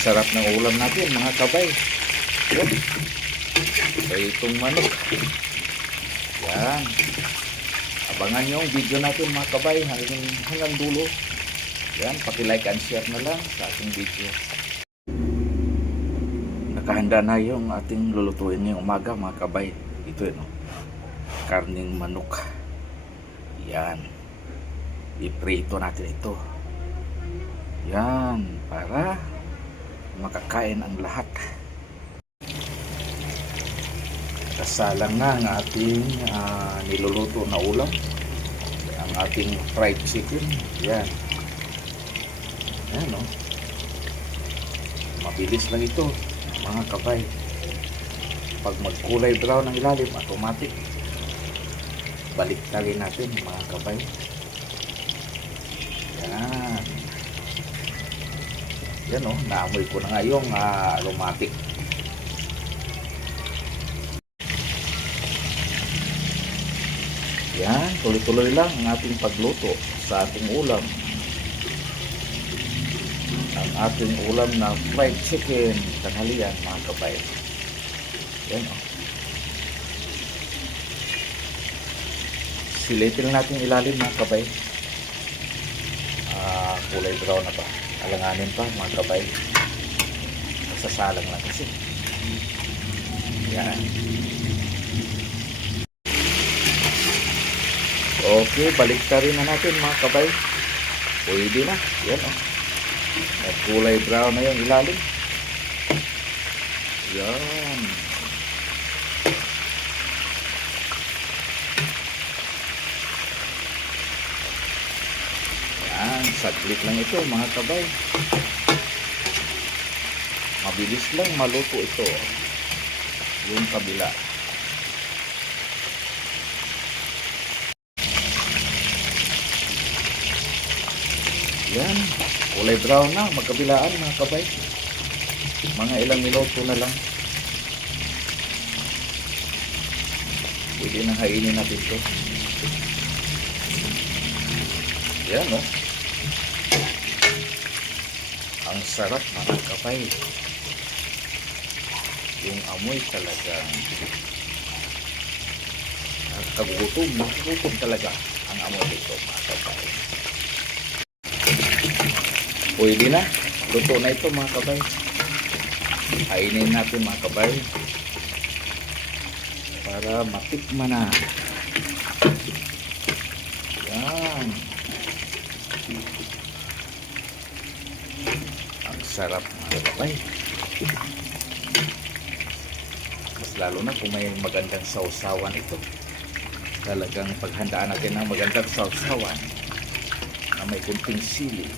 sarap ng ulam natin mga kabay. Yun. So itong manok. Yan. Abangan nyo ang video natin mga kabay hanggang dulo. Yan, paki-like and share na lang sa ating video. Nakahanda na yung ating lulutuin ngayong umaga mga kabay. Ito yun, karning manok. Yan. I-prito natin ito. Yan, para makakain ang lahat. Kasalang na ang ating niluluto na ulam. Ang ating fried chicken. Yan. Yan, no? Mabilis lang ito, mga kabay. Pag magkulay brown ang ilalim, automatic. Baliktarin natin, mga kabay. Yan. Yan, no? Naamoy ko na nga yung aromatic. Yan, tuloy-tuloy lang ang ating pagluto sa ating ulam. Ang ating ulam na fried chicken tanghalian mga kabay. Yan, Silitin natin ilalim mga kabay. Kulay brown na pa. Alanganin pa mga kabay. Masasalang lang kasi. Yan. Okay, baliktarin na natin mga kabay. Pwede na. Yan, at kulay brown na yung ilalim. Yan. Yan, saglit lang ito mga kabay. Mabilis lang maluto ito. Yung kabila. Yan, kulay brown na, magkabilaan mga kabay. Mga ilang minuto na lang. Pwede na hainin natin ito. Yan, Ang sarap mga kabay. Yung amoy talaga. Nagkagutom talaga ang amoy nito mga kabay. Pwede na. Luto na ito mga kabay. Kainin natin mga kabay. Para matikman na. Yan. Ang sarap mga kabay. Mas lalo na kung may magandang sausawan ito. Talagang paghandaan natin ng magandang sausawan na may kunting sili.